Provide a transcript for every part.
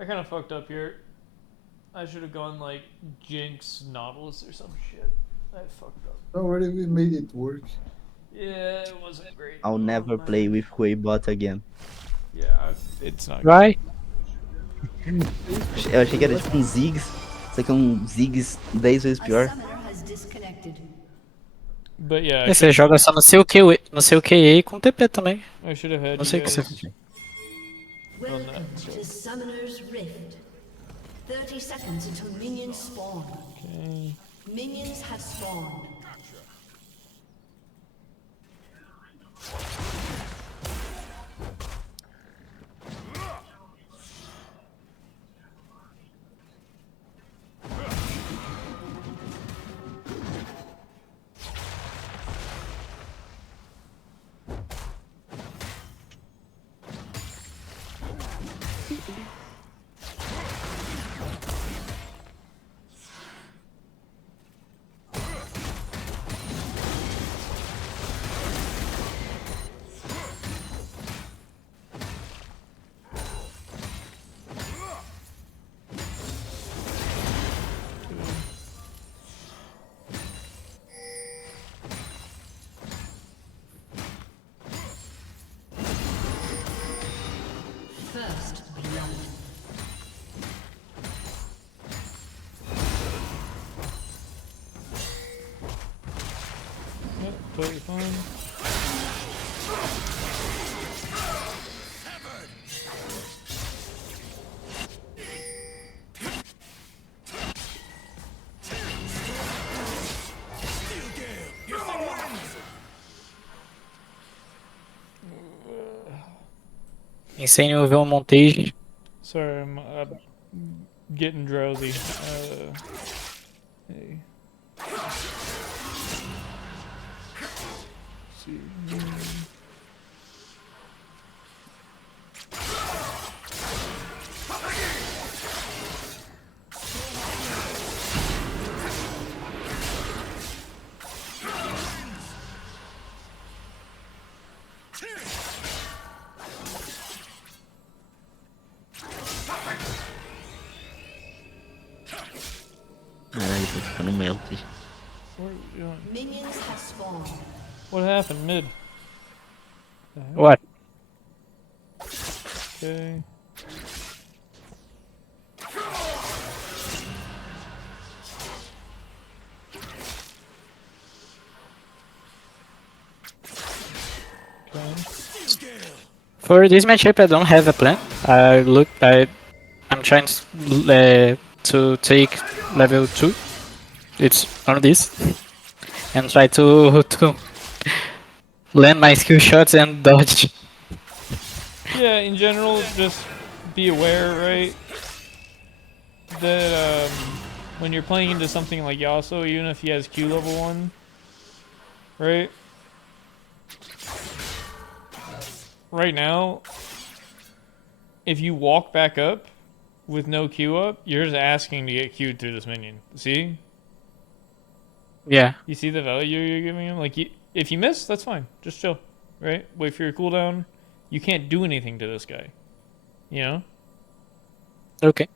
I kind of fucked up here. I should have gone like Jinx Nautilus or some shit. I fucked up. Already we made it work. Yeah, it wasn't great. I'll Oh never play man. with Huey bot again. Yeah, it's not good. Vai. Eu achei que era tipo um Ziggs. Isso aqui é um Ziggs 10 vezes A pior. summoner has disconnected. But yeah, E você joga só no seu QA com TP também. I should have had Não you sei o que guys. você. Welcome that, to Summoner's Rift. 30 seconds until minions spawn. Okay. Minions have spawned. First blood. Yep, totally fine. Insane nível Montage. Sorry, I'm getting drowsy. Hey. See. Caralho, tô ficando melt. What are we doing? Minions have spawned. What happened mid? The hell? What? Okay. Okay. For this matchup, I don't have a plan. I'm trying to take level 2. It's on this. And try to land my skill shots and dodge. Yeah, in general, just be aware, right? That when you're playing into something like Yasuo, even if he has Q level 1, right? Right now, if you walk back up with no Q up, you're just asking to get Q'd through this minion. See? Yeah. You see the value you're giving him? Like, if you miss, that's fine. Just chill, right? Wait for your cooldown. You can't do anything to this guy. You know? Okay.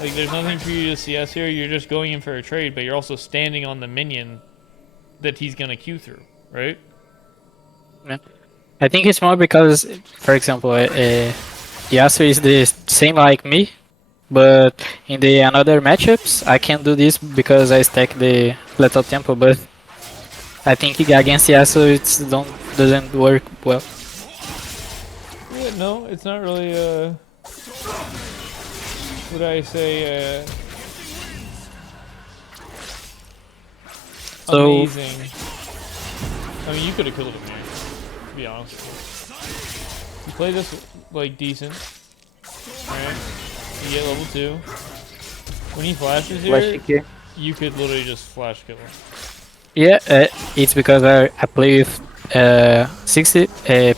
Like, there's nothing for you to CS here. You're just going in for a trade, but you're also standing on the minion that he's gonna Q through, right? Yeah. I think it's more because, for example, Yasuo is the same like me, but in the another matchups, I can do this because I stack the Lethal Tempo, but I think against Yasuo it doesn't work well. Yeah, no, it's not really, would I say, So- amazing. I mean, you could have killed him here, to be honest with you. You play this, like, decent, right? You get level 2. When he flashes here, Flash here. you could literally just flash kill him. Yeah, it's because I play with 60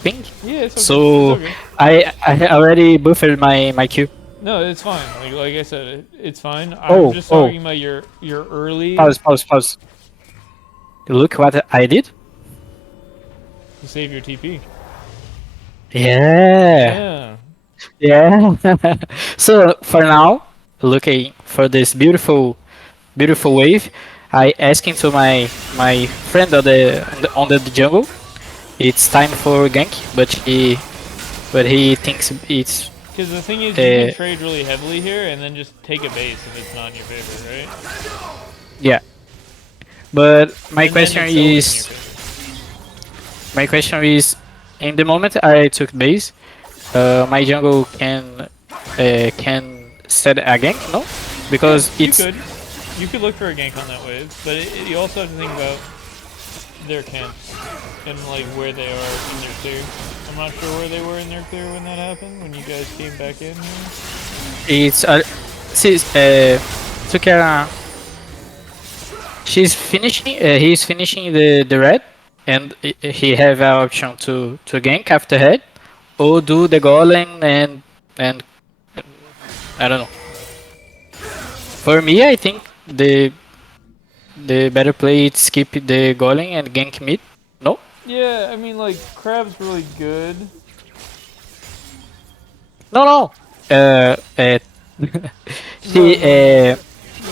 ping, Yeah, it's okay. so It's okay. I already buffered my Q. No, it's fine. Like I said, it's fine. Oh, I'm just oh. talking about your early. Pause. Look what I did. to save your TP. Yeah. Yeah. Yeah. So for now, looking for this beautiful, beautiful wave, I asking to my friend on the jungle. It's time for gank, but he thinks it's Because the thing is, you can uh, trade really heavily here and then just take a base if it's not in your favor, right? yeah. But And then it's always in your favor. my question is, in the moment I took base, my jungle can set a gank, no? Because Yeah, it's you could look for a gank on that wave, but you also have to think about their camps and like where they are in their clear. I'm not sure where they were in their clear when that happened. When you guys came back in here. it's she's took a she's finishing he's finishing the red, and he have an option to gank after head or do the golem and I don't know. For me, I think the better play is skip the golem and gank mid. No? Yeah, I mean like Crab's really good. No, no. She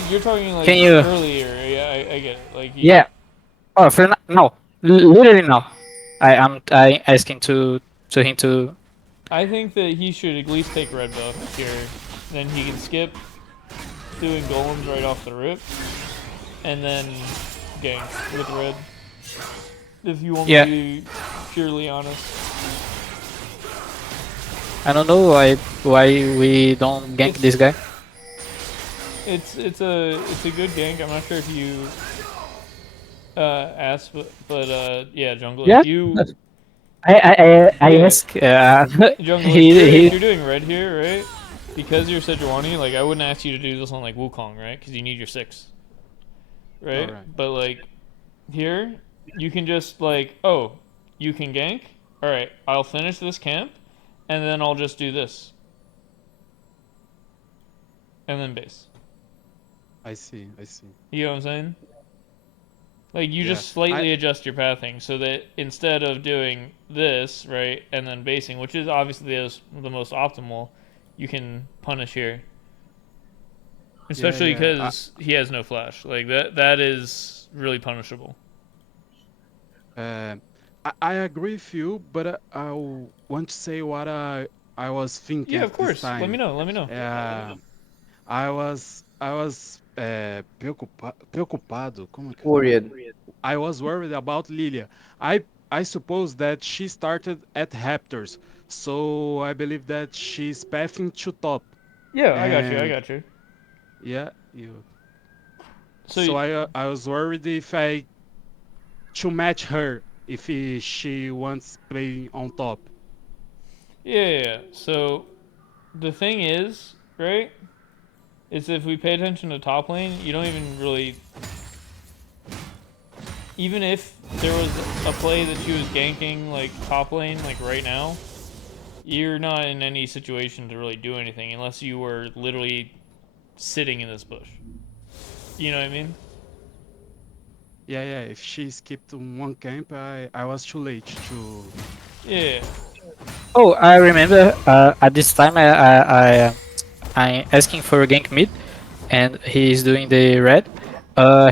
You're talking like can you? earlier. Yeah, I get it. Like Yeah. Oh, for no, literally now. I asking to him to. I think that he should at least take red buff here. Then he can skip doing golems right off the rip, and then gank with red. If you want Yeah. me to be purely honest. I don't know why we don't gank this guy. It's a good gank. I'm not sure if you asked, but yeah, jungle. Yeah. If you I Yeah. ask. jungle, if you're doing red here, right? Because you're Sejuani, like I wouldn't ask you to do this on like Wukong, right? Because you need your 6, right? Alright. But like here, you can just like, oh, you can gank. All right, I'll finish this camp, and then I'll just do this, and then base. I see. I see. You know what I'm saying? Like you Yeah, just slightly adjust your pathing so that instead of doing this, right, and then basing, which is obviously the most optimal, you can punish here. Especially yeah, because he has no flash. Like that is really punishable. I agree with you, but I want to say what I was thinking Yeah, at of this course. time. Let me know. Let me know. I was preocupado. Como que fala? Worried. I was worried about Lilia. I suppose that she started at Raptors, so I believe that she's pathing to top. Yeah, I got you. I And got you. yeah, you. So So I was worried if I to match her if she wants playing on top. yeah. So the thing is, right, is if we pay attention to top lane, you don't even really. Even if there was a play that she was ganking like top lane like right now, you're not in any situation to really do anything unless you were literally sitting in this bush. You know what I mean? Yeah. If she skipped one camp, I was too late to. Yeah. Oh, I remember. At this time, I asking for gank mid, and he's doing the red.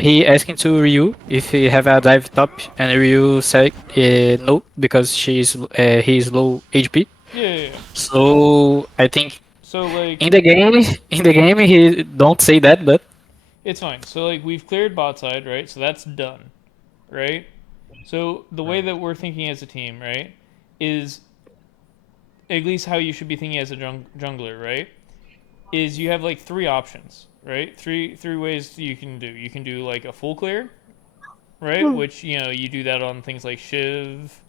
He asking to Ryu if he have a dive top, and Ryu said no because he's low HP. Yeah. So I think So like in the game he don't say that, but it's fine. So like we've cleared bot side, right? So that's done, right? So the way that we're thinking as a team, right, is at least how you should be thinking as a jungler, right? Is you have like 3 options, right? Three ways you can do. You can do like a full clear, right? Which you do that on things like Shiv,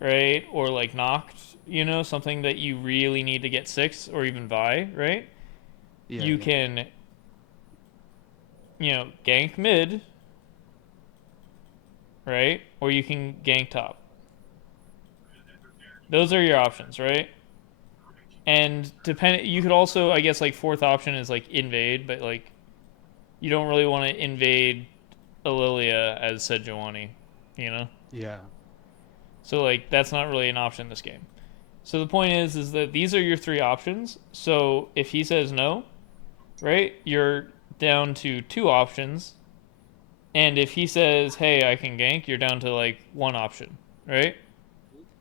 right? Or like Noct, something that you really need to get 6 or even Vi, right? Yeah, You yeah. can gank mid, right? Or you can gank top. Those are your options, right? And you could also, I guess, like 4th option is like invade, but like you don't really want to invade Aurelia as Sejuani, you know? Yeah. So like that's not really an option in this game. So the point is that these are your three options. So if he says no, right, you're down to two options. And if he says, hey, I can gank, you're down to like one option, right?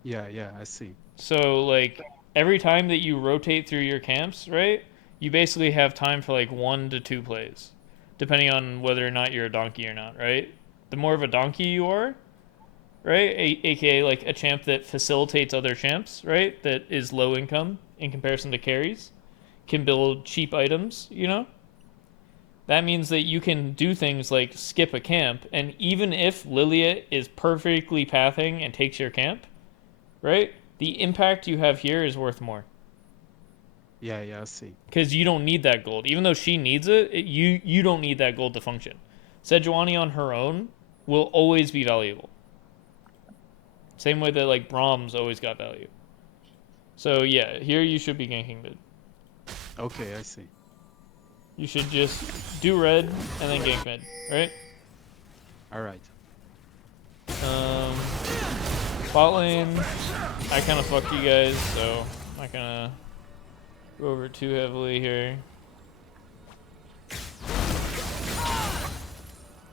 Yeah, yeah, I see. So like every time that you rotate through your camps, right, you basically have time for like 1 to 2 plays, depending on whether or not you're a donkey or not, right? The more of a donkey you are, right, aka like a champ that facilitates other champs, right, that is low income in comparison to carries, can build cheap items, you know? That means that you can do things like skip a camp, and even if Lilia is perfectly pathing and takes your camp, right, the impact you have here is worth more. Yeah, yeah, I see. Because you don't need that gold. Even though she needs it, you don't need that gold to function. Sejuani on her own will always be valuable. Same way that like Brahms always got value. So yeah, here you should be ganking mid. Okay, I see. You should just do red and then gank mid, right? All right. Bot lane, I kind of fucked you guys, so I'm not gonna go over it too heavily here.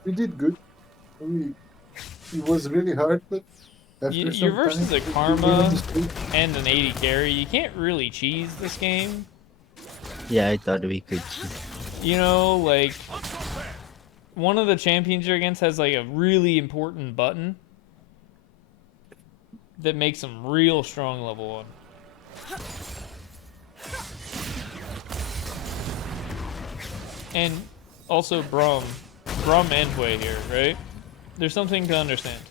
We did good. It was really hard, but after You're some versus time, a we Karma understood. and an 80 carry. You can't really cheese this game. Yeah, I thought we could. You know, like, one of the champions you're against has, like, a really important button that makes them real strong level 1. And also Braum and Hwei here, right? There's something to understand.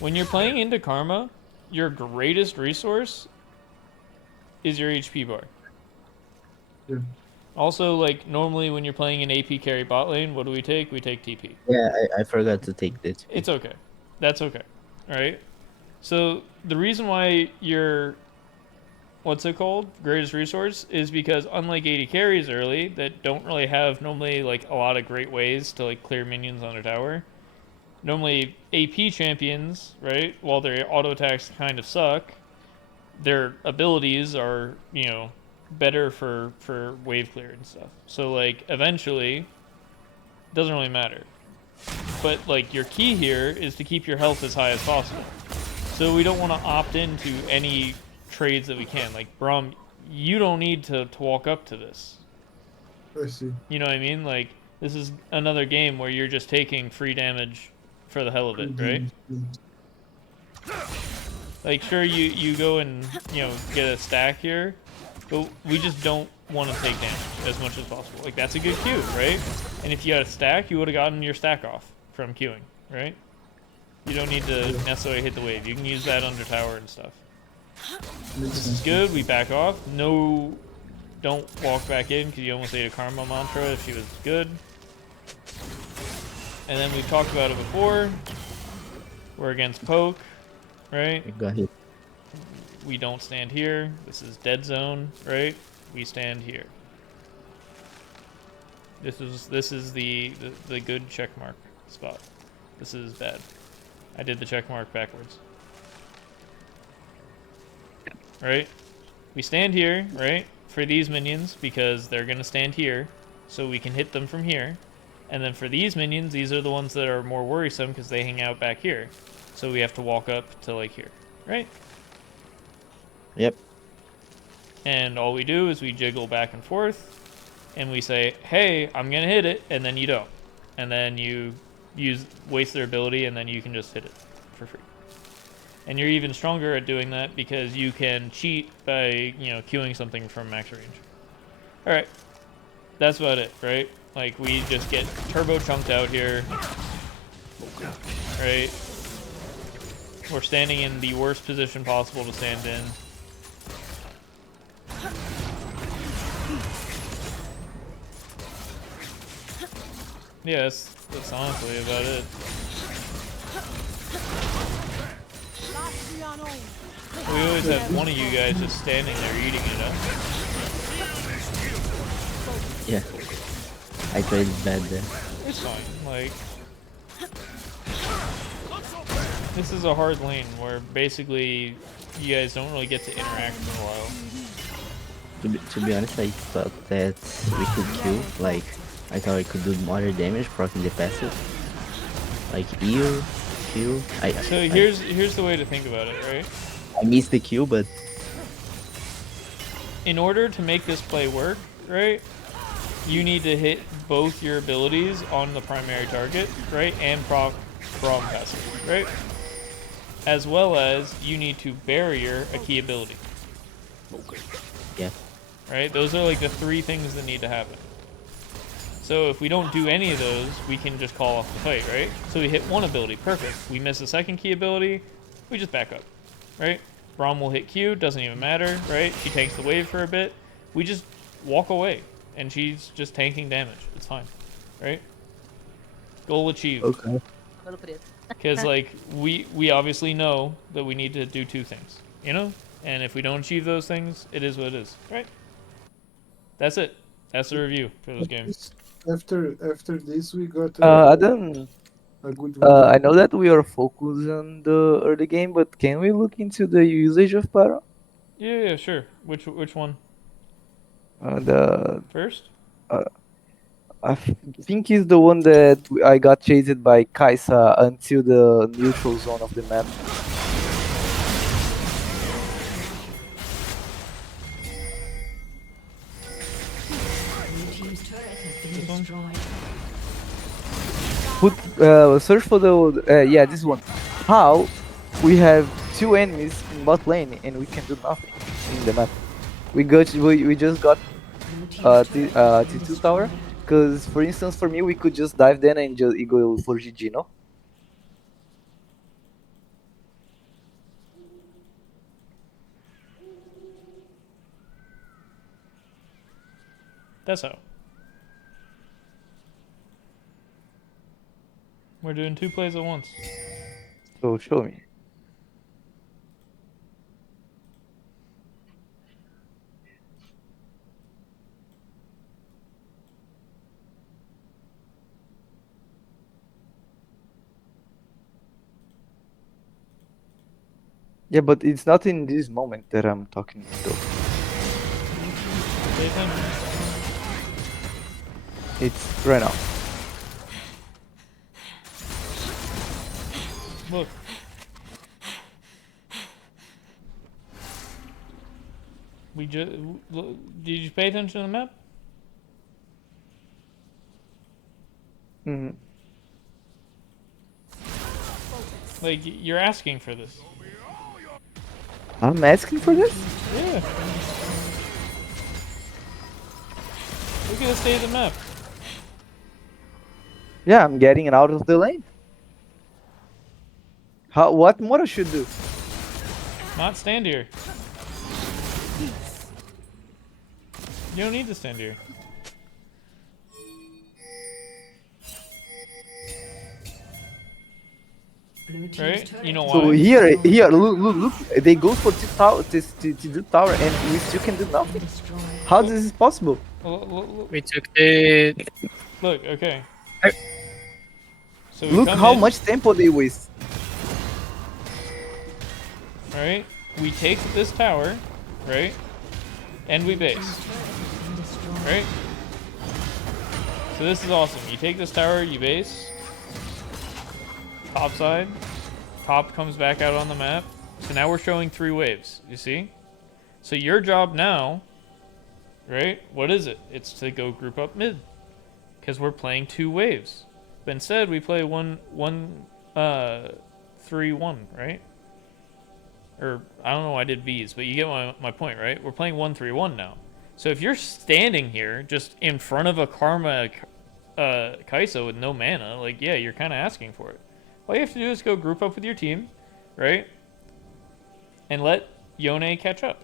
When you're playing into Karma, your greatest resource is your HP bar. Yeah. Also, like, normally when you're playing an AP carry bot lane, what do we take? We take TP. Yeah, I forgot to take this. It's okay. That's okay. Alright? So, the reason why your, what's it called? Greatest resource is because unlike 80 carries early, that don't really have normally, like, a lot of great ways to, like, clear minions on their tower. Normally, AP champions, right, while their auto attacks kind of suck, their abilities are, you know, better for wave clear and stuff. So like eventually doesn't really matter. But like your key here is to keep your health as high as possible. So we don't want to opt into any trades that we can. Like Braum, you don't need to walk up to this. I see. You know what I mean? Like this is another game where you're just taking free damage for the hell of it, right? Like sure you go and, you know, get a stack here, but we just don't want to take damage as much as possible. Like, that's a good Q, right? And if you had a stack, you would have gotten your stack off from queuing, right? You don't need to necessarily hit the wave. You can use that under tower and stuff. This is good. We back off. No, don't walk back in because you almost ate a Karma mantra if she was good. And then we've talked about it before. We're against poke, right? I got hit. We don't stand here. This is dead zone, right? We stand here. This is the good check mark spot. This is bad. I did the check mark backwards. Right? We stand here, right? For these minions because they're gonna stand here, so we can hit them from here. And then for these minions, these are the ones that are more worrisome because they hang out back here. So we have to walk up to like here, right? Yep. And all we do is we jiggle back and forth, and we say, hey, I'm gonna hit it, and then you don't. And then you waste their ability, and then you can just hit it for free. And you're even stronger at doing that because you can cheat by, you know, queuing something from max range. Alright. That's about it, right? Like, we just get turbo chunked out here. Right? We're standing in the worst position possible to stand in. Yeah, that's honestly about it. We always have one of you guys just standing there eating it up. Yeah. I tried bad there. It's fine, like... This is a hard lane where basically you guys don't really get to interact for a while. To be honest, I thought that we could kill. Like, I thought I could do more damage proccing the passive. Like heal. So here's the way to think about it, right? I missed the kill, but In order to make this play work, right, you need to hit both your abilities on the primary target, right, and proc from passive, right? As well as you need to barrier a key ability. yeah. Right? Those are like the three things that need to happen. So if we don't do any of those, we can just call off the fight, right? So we hit one ability, perfect. We miss a second key ability, we just back up, right? Braum will hit Q, doesn't even matter, right? She takes the wave for a bit. We just walk away, and she's just tanking damage. It's fine, right? Goal achieved. Okay. Because like we obviously know that we need to do two things, you know, and if we don't achieve those things, it is what it is, right? That's it. That's the review for those games. After this, we got Adam, a good I know that we are focused on the early game, but can we look into the usage of Baron? Yeah, sure. Which one The first? I think is the one that I got chased by Kaisa until the neutral zone of the map. Blue team's turret has been This one? destroyed. Put search for the yeah, this one. How we have two enemies in bot lane and we can do nothing in the map. We just got Blue team's turret has been T2 tower. destroyed. Because, for instance, for me, we could just dive then and just go for GG, no? That's how. We're doing two plays at once. So, show me. Yeah, but it's not in this moment that I'm talking though. Pay attention. It's right now. Look. We just did you pay attention to the map? hmm Like you're asking for this. I'm asking for this? Yeah. Look at the state of the map. Yeah, I'm getting it out of the lane. What more I should do? Not stand here. You don't need to stand here. Blue team's Right? turret You know has So why? been here, destroyed. look. They go for to tower and we still can do nothing. Destroyed. How this is possible? We took the. Look, okay. So we Look come how in, much tempo they waste. right? We take this tower, right? And we base, Been destroyed. right? So this is awesome. You take this tower, you base. Top side. Top comes back out on the map. So now we're showing 3 waves, you see? So your job now, right? What is it? It's to go group up mid. Because we're playing 2 waves. But instead we play 3-1, right? Or I don't know why I did V's, but you get my point, right? We're playing 1-3-1 now. So if you're standing here just in front of a Karma Kai'Sa with no mana, like yeah, you're kind of asking for it. All you have to do is go group up with your team, right? And let Yone catch up.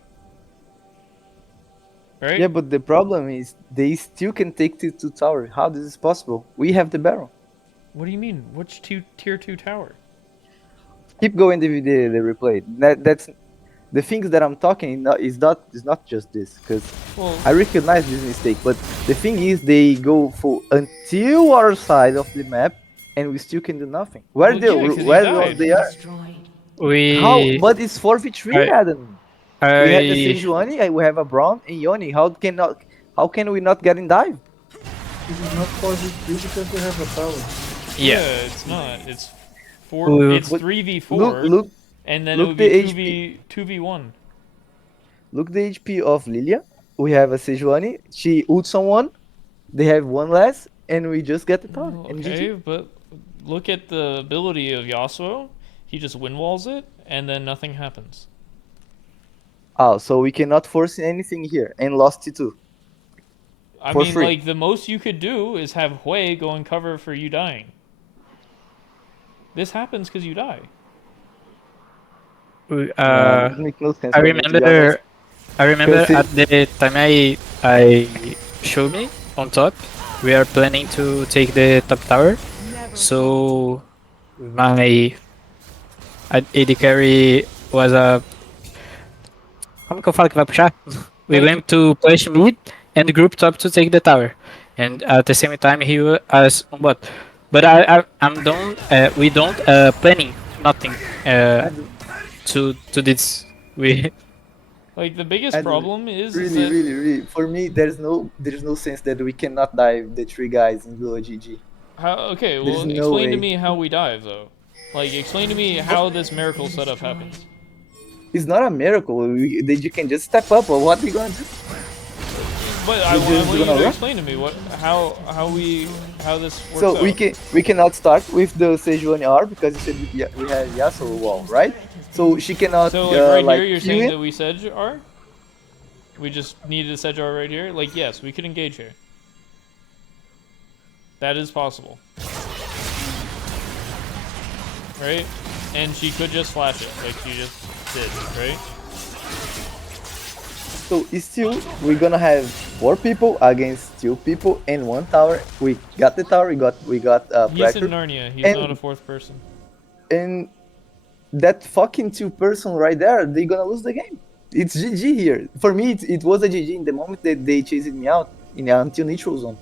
Right? Yeah, but the problem is they still can take to tower. How this is possible? We have the Baron. What do you mean? Which tier 2 tower? Keep going the replay. That's the things that I'm talking is not just this because Well, I recognize this mistake. But the thing is they go for until our side of the map and we still can do nothing. Where Well, yeah, 'cause you where died. they are? Destroyed. How? We But it's 4v3, I Adam. We have the I Sejuani, we have a Braum and Yoni. How can we not get in dive? This is not positive because they have a tower. yeah. It's not. It's It's But 3v4, look, and then look it would be the 2v1. look the HP of Lilia. We have a Sejuani. She ult someone. They have one less, and we just get the tower. And Okay, GG. but look at the ability of Yasuo. He just win walls it, and then nothing happens. Oh, so we cannot force anything here and lost T2. I For mean, free. like, the most you could do is have Hui go and cover for you dying. This happens because you die. Doesn't make no sense I for me, to be honest. remember Because at the time I showed me on top, we are planning to take the top tower. So my AD carry was a. Como que eu falo que vai puxar? We're going to push mid and group top to take the tower, and at the same time he was on bot. But I'm don't we don't planning nothing to this. We Like, the biggest And problem is Really, that... really. For me, there's no sense that we cannot dive the three guys in the GG. Okay, There's well, no explain to way. me how we dive, though. Like, explain to me how this miracle setup happens. It's not a miracle. You can just step up. Or what we gonna do? But I You want just you gonna to run? explain to me how this works So out. we cannot start with the Sejuani R because you said we have Yasuo wall, right? So she cannot So, like, right here, you're Q saying it. that we Sedge are? We just needed a Sedge R right here? Like, yes, we could engage here. That is possible. Right? And she could just flash it, like she just did, right? So still we're gonna have 4 people against 2 people and 1 tower. We got the tower. We got He's in pressure. Narnia, he's And- not a fourth person. And that fucking 2 person right there, they gonna lose the game. It's GG here. For me, it was a GG in the moment that they chased me out until neutral zone.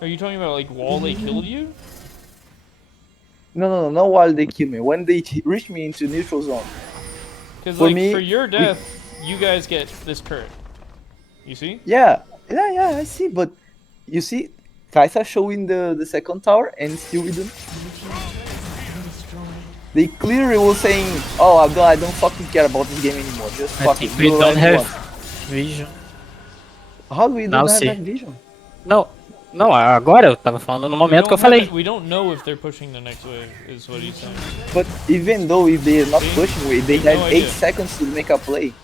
Are you talking about, like, while they killed you? No, not while they kill me. When they reach me into neutral zone. Because, For like, me, for your death, you guys get this turret. You see? Yeah, I see. But you see, Kaisa showing the second tower and still we don't. They clearly were saying, "Oh, I don't fucking care about this game anymore. Just I fucking think we do don't whatever you have want." vision. How do we Now don't have see. that vision? Não, agora eu tava falando no We momento que eu don't have falei. it- we don't know if they're pushing the next wave, is what he's saying. But even though if they are not See? pushing away, they We have have no 8 idea. seconds to make a play.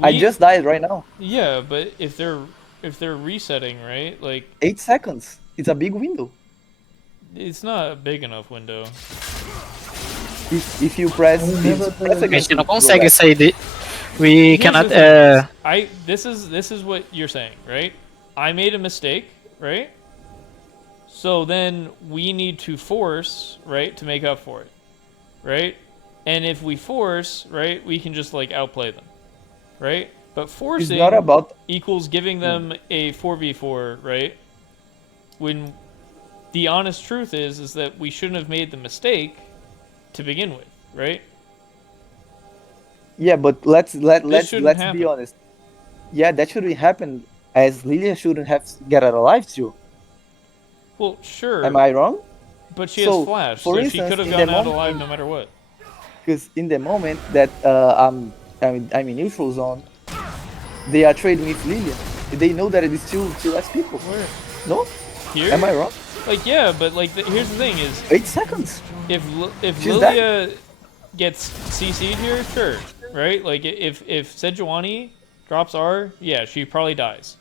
I We- just died right now. Yeah, but if they're resetting, right? Like, 8 seconds. It's a big window. it's not a big enough window. If you press, press A against gente não it, go consegue back. sair de. We Here's cannot. the thing. This is what you're saying, right? I made a mistake, right? So then we need to force, right, to make up for it, right? And if we force, right, we can just like outplay them, right? But It's forcing not about equals giving them a 4v4, right? When the honest truth is that we shouldn't have made the mistake to begin with, right? Yeah, but let's shouldn't be happen. honest. Yeah, that shouldn't happen. As Lilia shouldn't have get out alive too. Well, sure. Am I wrong? But she So, has flash, for so she instance, could have in the gotten out moment- alive no matter what. Because in the moment that I'm in neutral zone, they are trading with Lilia. They know that it is two less people. Where? No? Here? Am I wrong? Like, yeah, but like, here's the thing: is 8 seconds. if She's Lilia gets CC'd here, sure, right? Like, if Sejuani drops R, yeah, she probably dies,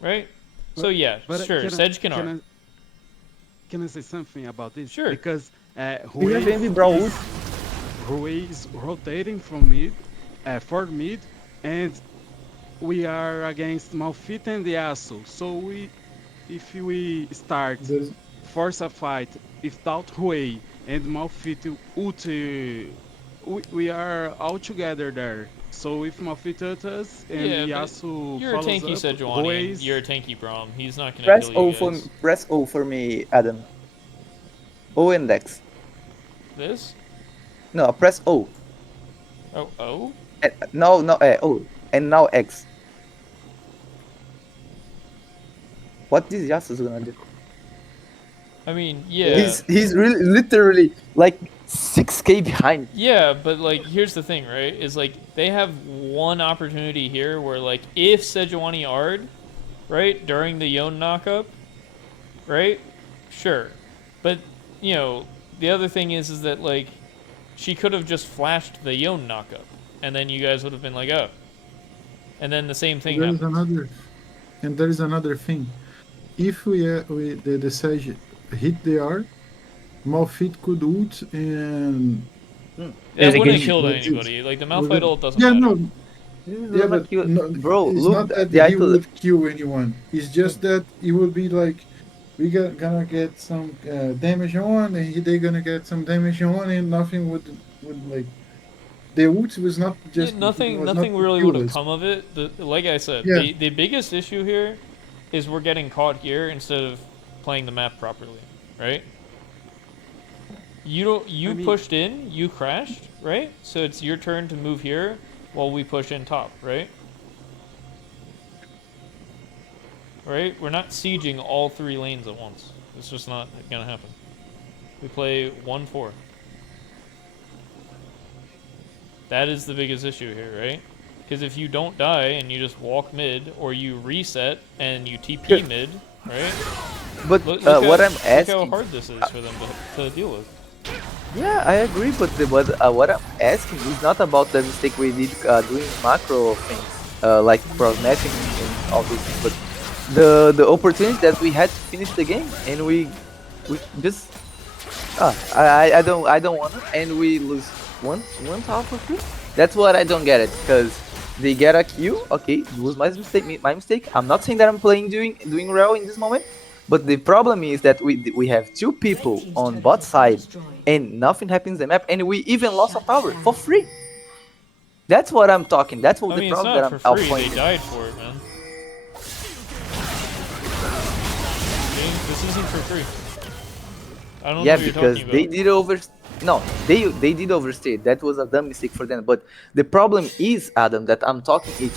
right? So yeah, sure, Sedge can R. Can I say something about this? Sure. Because We have Envy Brawl ult. Rui is rotating from mid, for mid, and we are against Malphite and Yasuo. So if we start There's- force a fight without Rui and Malphite ult, we are all together there. So if Malphite ult us and Yeah, but Yasuo You're a follows tanky up, Sejuani. Rui and is- You're a tanky Braum. He's not gonna Press kill you O for guys. press O for me, Adam. O and X. This? No, press O. Oh, oh? No, O. And now X. What this Yasuo's gonna do? I mean, yeah. He's really literally like 6k behind. Yeah, but like, here's the thing, right? Is like, they have one opportunity here where like, if Sejuani Ard, right, during the Yone knockup, right? Sure. But, you know, the other thing is that like, she could have just flashed the Yone knockup, and then you guys would have been like, oh. And then the same thing There is happens. there is another thing. If the Sage hit the R, Malphite could ult and That There's a wouldn't have good- killed Well, anybody. Like, the we're Malphite gonna- ult doesn't yeah, matter. no, Yeah, but no, bro, it's look, not that the he icon. would kill anyone. It's just that it would be like gonna get some damage on, and they're gonna get some damage on, and nothing would like the ult was not just Nothing was not to really kill would have us. come of it. Like I said, Yeah. the biggest issue here is we're getting caught here instead of playing the map properly, right? You I mean- pushed in, you crashed, right? So it's your turn to move here while we push in top, right? Right? We're not sieging all 3 lanes at once. It's just not gonna happen. We play 1-4. That is the biggest issue here, right? Because if you don't die and you just walk mid, or you reset and you TP mid, right? But Look, what I'm look how asking, hard this is for them to deal with. yeah, I agree. But what I'm asking is not about the mistake we did doing macro things, like cross matching and all these things, but the opportunity that we had to finish the game, and we just I don't wanna, and we lose one tower for free. That's what I don't get it, because they get a kill. Okay, it was my mistake. I'm not saying that I'm doing well in this moment, but the problem is that we have 2 people on bot side, and nothing happens in the map, and we even lost a tower for free. That's what I'm talking. That's what I the mean, it's problem not that for I'm free. They pointing. died for it, man. James, this isn't for free. I don't Yeah, know what you're because talking they about. did overstay. That was a dumb mistake for them. But the problem is, Adam, that I'm talking is,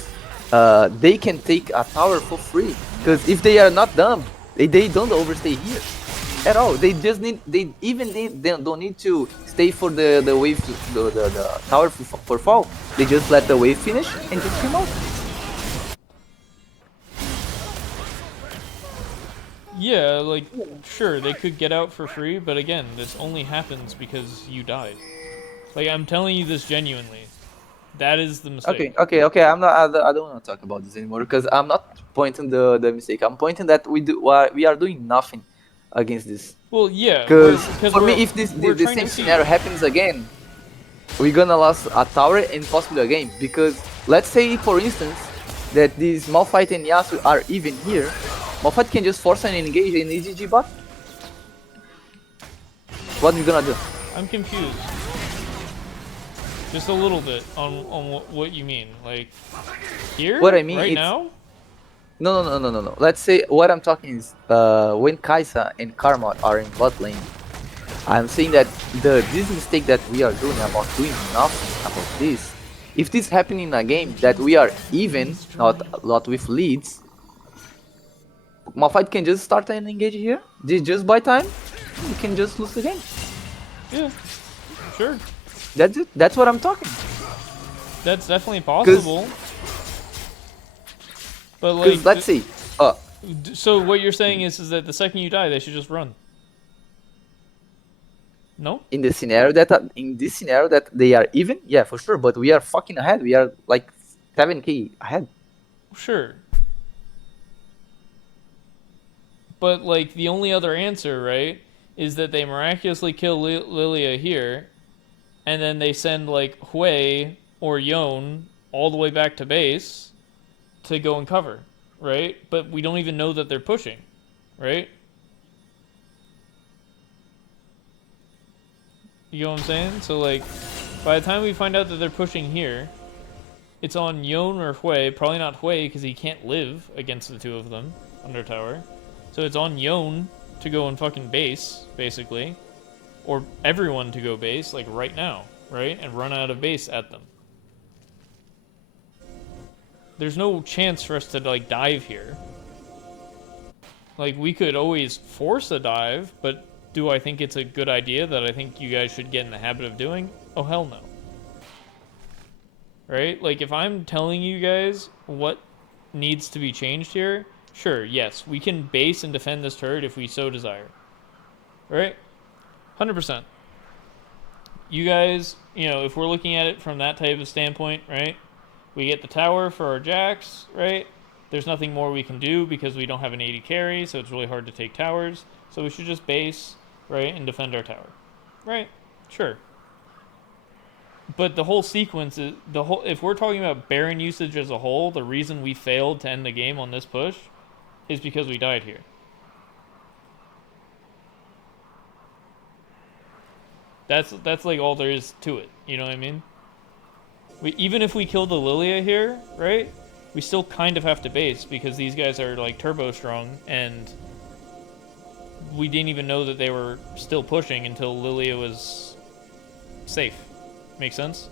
they can take a tower for free. Because if they are not dumb, they don't overstay here at all. They just they don't need to stay for the wave the tower for fall. They just let the wave finish and just come out. Yeah, like, sure, they could get out for free, but again, this only happens because you died. Like, I'm telling you this genuinely. That is the mistake. Okay. I'm not. I don't want to talk about this anymore because I'm not pointing the mistake. I'm pointing that we are doing nothing against this. Well, yeah, Because for me, we're- if we're the trying to same see- scenario happens again, we're gonna lose a tower and possibly a game. Because let's say, for instance, that these Malphite and Yasuo are even here, Malphite can just force an engage in EGG bot. What are we gonna do? I'm confused. Just a little bit on what you mean. Like, here? What I mean, right it's- now? No. Let's say what I'm talking is when Kai'Sa and Karma are in bot lane, I'm saying that this mistake that we are doing about doing nothing about this, if this happen in a game that we are even, not with leads, Malphite can just start and engage here. Just by time, we can just lose the game. Yeah, sure. That's it. That's what I'm talking. That's definitely possible. But like, Because let's see. so what you're saying is that the second you die, they should just run. No? In this scenario that they are even, yeah, for sure. But we are fucking ahead. We are like 7k ahead. Sure. But like, the only other answer, right, is that they miraculously kill Lilia here, and then they send like Hui or Yone all the way back to base to go and cover, right? But we don't even know that they're pushing, right? You know what I'm saying? So like, by the time we find out that they're pushing here, it's on Yone or Hui. Probably not Hui because he can't live against the 2 of them under tower. So it's on Yone to go and fucking base, basically. or everyone to go base, like right now, right? And run out of base at them. There's no chance for us to, like, dive here. Like, we could always force a dive, but do I think it's a good idea that I think you guys should get in the habit of doing? Oh, hell no. Right? Like, if I'm telling you guys what needs to be changed here, sure, yes, we can base and defend this turret if we so desire. Right? 100%. You guys, you know, if we're looking at it from that type of standpoint, right? We get the tower for our jacks, right? There's nothing more we can do because we don't have an 80 carry, so it's really hard to take towers. So we should just base, right, and defend our tower. Right? Sure. But the whole sequence is if we're talking about Baron usage as a whole, the reason we failed to end the game on this push is because we died here. That's like all there is to it. You know what I mean? Even if we kill the Lilia here, right? We still kind of have to base because these guys are like turbo strong, and we didn't even know that they were still pushing until Lilia was safe. Make sense?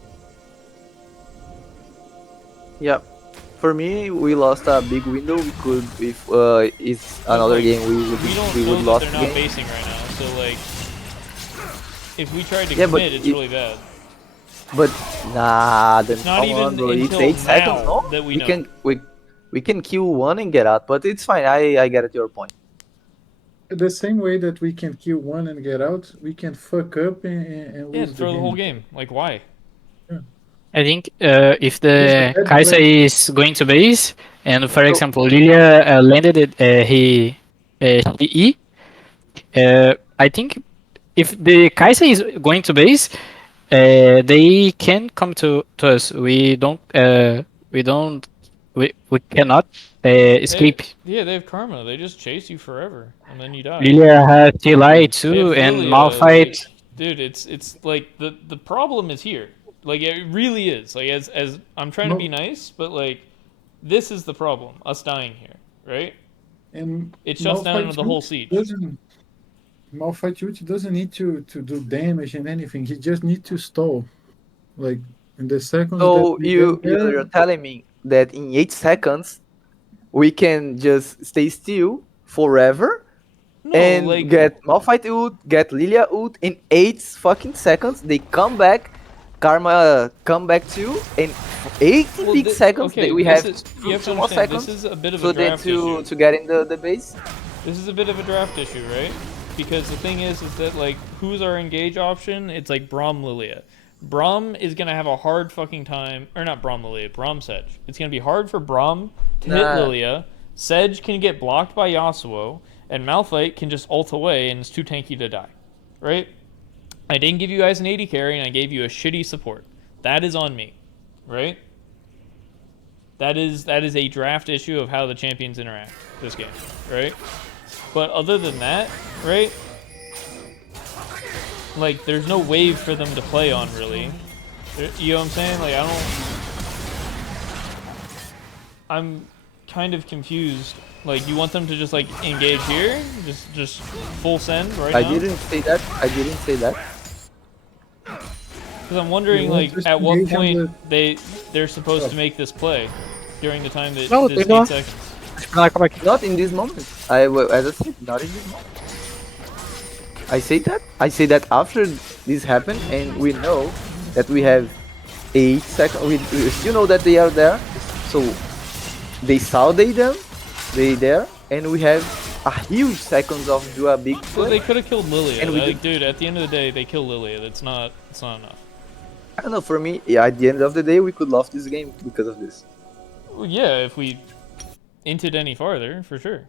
Yeah. For me, we lost a big window. We could, if it's another Like, game, we we would don't know that lost they're the not game. basing right now, so like, if we tried to Yeah, but commit, it's it- really bad. But nah, then Not come on, even bro. It's until 8 seconds, now no? that we we know. can we can kill one and get out, but it's fine. I get at your point. The same way that we can kill one and get out, we can fuck up and Yeah, lose throw the whole game. game. Like, why? I think if the Just a bad Kai'Sa play. is going to base, and for So- example, Lilia landed it, he E, I think if the Kai'Sa is going to base, they can come to us. We cannot escape. Yeah, they have karma. They just chase you forever, and then you die. Lilia has Tilai They have too, and Lilia, Malphite. like, dude, it's like the problem is here. Like, it really is. Like, as I'm trying to be nice, but like, this is the problem. Us dying here, right? And It shuts down Malphite the whole ult siege. Malphite ult doesn't need to do damage and anything. He just needs to stall. Like in the seconds. So that we get there, you're telling me that in 8 seconds we can just stay still forever No, and like, get Malphite ult, get Lilia ult in 8 fucking seconds. They come back, Karma come back too, and 80 well, big seconds okay, that we this have is, you have to 2 more understand, seconds this is a bit of so a that draft issue. to get in the base. This is a bit of a draft issue, right? Because the thing is that, like, who's our engage option? It's like Braum Lilia. Braum is gonna have a hard fucking time, or not Braum Lilia, Braum Sedge. It's gonna be hard for Braum to hit Nah. Lilia. Sedge can get blocked by Yasuo, and Malphite can just ult away and it's too tanky to die. Right? I didn't give you guys an 80 carry and I gave you a shitty support. That is on me. Right? That is a draft issue of how the champions interact this game, right? But other than that, right? Like, there's no wave for them to play on, really. You know what I'm saying? Like, I'm kind of confused. Like, you want them to just, like, engage here? Just full send right I now? didn't say that. I didn't say that. Because I'm wondering, You want like, just at what engage on point they're supposed to make this play during the time that No, this they 8 don't. seconds. Not in this moment. As I said, not in this moment. I say that. I say that after this happened, and we know that we have 8 seconds. We still know that they are there. So they saw they there, and we have a huge seconds of do a big So they play. could have killed Lilia. And we Like, did- dude, at the end of the day, they kill Lilia. It's not enough. I don't know. For me, yeah, at the end of the day, we could lose this game because of this. Well, yeah, if we inted any farther, for sure.